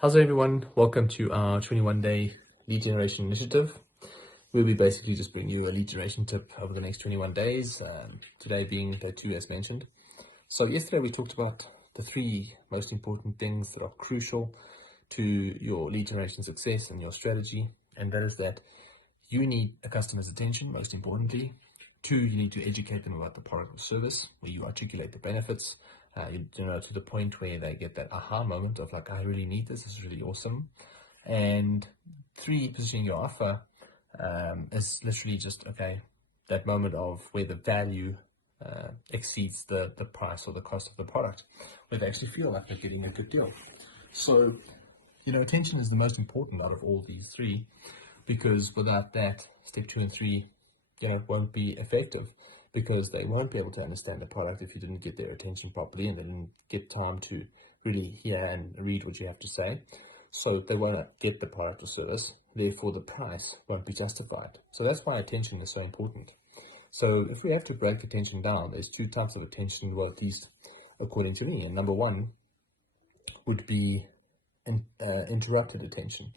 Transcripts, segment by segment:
How's everyone? Welcome to our 21-day lead generation initiative. We'll be basically just bringing you a lead generation tip over the next 21 days, today being day 2 as mentioned. So yesterday we talked about the 3 most important things that are crucial to your lead generation success and your strategy, and that is that you need a customer's attention, most importantly. 2, you need to educate them about the product or service, where you articulate the benefits, to the point where they get that aha moment of like, I really need this is really awesome. And 3, positioning your offer is literally just, okay, that moment of where the value exceeds the price or the cost of the product, where they actually feel like they're getting a good deal. So, attention is the most important out of all these 3, because without that, step 2 and 3, won't be effective, because they won't be able to understand the product if you didn't get their attention properly and they didn't get time to really hear and read what you have to say. So they won't get the product or service, therefore the price won't be justified. So that's why attention is so important. So if we have to break attention down, there's 2 types of attention, well, at least according to me. And number 1 would be interrupted attention.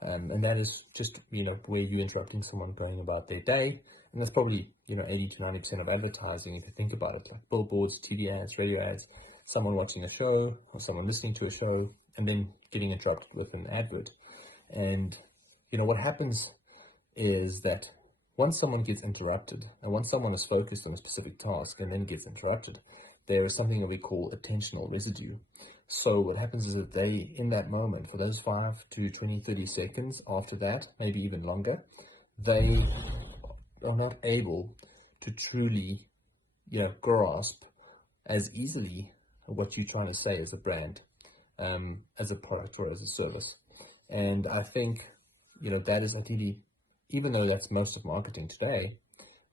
And that is just, where you're interrupting someone going about their day. And that's probably, 80 to 90% of advertising, if you think about it, like billboards, TV ads, radio ads, someone watching a show or someone listening to a show and then getting interrupted with an advert. And, what happens is that once someone gets interrupted and once someone is focused on a specific task and then gets interrupted, there is something that we call attentional residue. So what happens is that they, in that moment, for those 5 to 20, 30 seconds after that, maybe even longer, they are not able to truly, grasp as easily what you're trying to say as a brand, as a product or as a service. And I think, that is ideally, even though that's most of marketing today,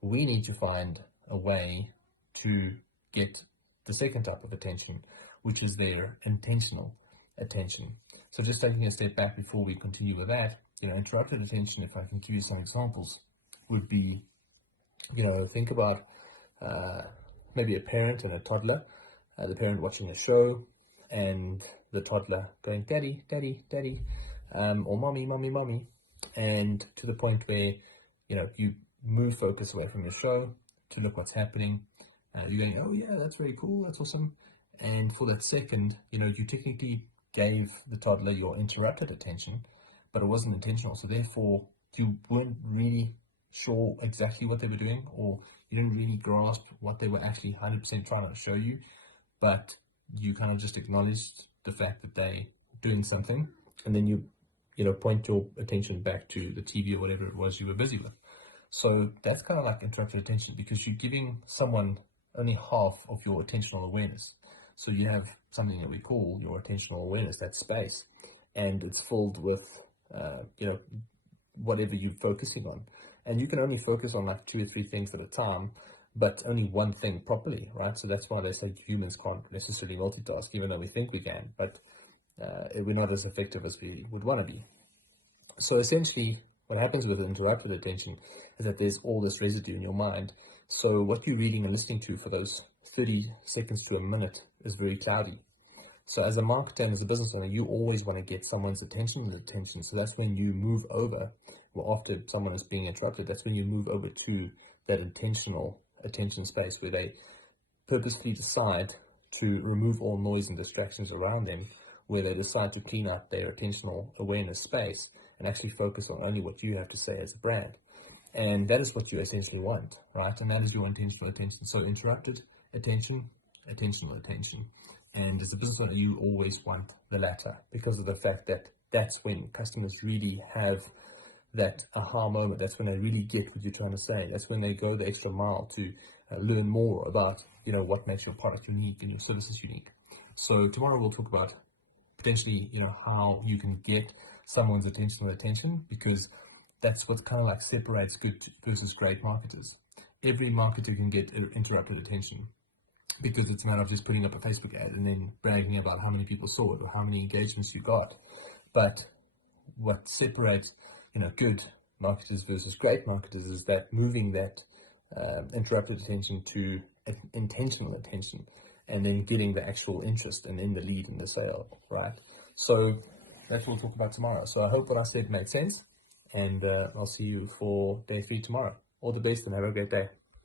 we need to find a way to get the second type of attention, which is their intentional attention. So just taking a step back before we continue with that, interrupted attention, if I can give you some examples, would be, think about maybe a parent and a toddler, the parent watching a show and the toddler going, daddy, daddy, daddy, or mommy, mommy, mommy, and to the point where, you move focus away from your show to look what's happening. You're going, oh yeah, that's very cool, that's awesome. And for that second, you technically gave the toddler your interrupted attention, but it wasn't intentional. So therefore, you weren't really sure exactly what they were doing, or you didn't really grasp what they were actually 100% trying to show you, but you kind of just acknowledged the fact that they're doing something, and then you point your attention back to the TV or whatever it was you were busy with. So that's kind of like interrupted attention, because you're giving someone only half of your attentional awareness. So you have something that we call your attentional awareness, that space, and it's filled with, whatever you're focusing on. And you can only focus on like 2 or 3 things at a time, but only one thing properly, right? So that's why they say humans can't necessarily multitask, even though we think we can, but we're not as effective as we would want to be. So essentially, what happens with interrupted attention is that there's all this residue in your mind. So what you're reading and listening to for those 30 seconds to a minute is very cloudy. So as a marketer and as a business owner, you always want to get someone's attention. So that's when you move over, well, after someone is being interrupted, that's when you move over to that intentional attention space where they purposely decide to remove all noise and distractions around them, where they decide to clean up their attentional awareness space and actually focus on only what you have to say as a brand. And that is what you essentially want, right? And that is your intentional attention. So interrupted attention, attentional attention. And as a business owner, you always want the latter, because of the fact that that's when customers really have that aha moment. That's when they really get what you're trying to say. That's when they go the extra mile to learn more about, what makes your product unique and your services unique. So tomorrow we'll talk about potentially, how you can get someone's attention, because that's what kind of like separates good versus great marketers. Every marketer can get interrupted attention, because it's a matter of just putting up a Facebook ad and then bragging about how many people saw it or how many engagements you got. But what separates, good marketers versus great marketers is that moving that interrupted attention to intentional attention, and then getting the actual interest and then the lead in the sale, right? So that's what we'll talk about tomorrow. So I hope what I said made sense, and I'll see you for day 3 tomorrow. All the best and have a great day.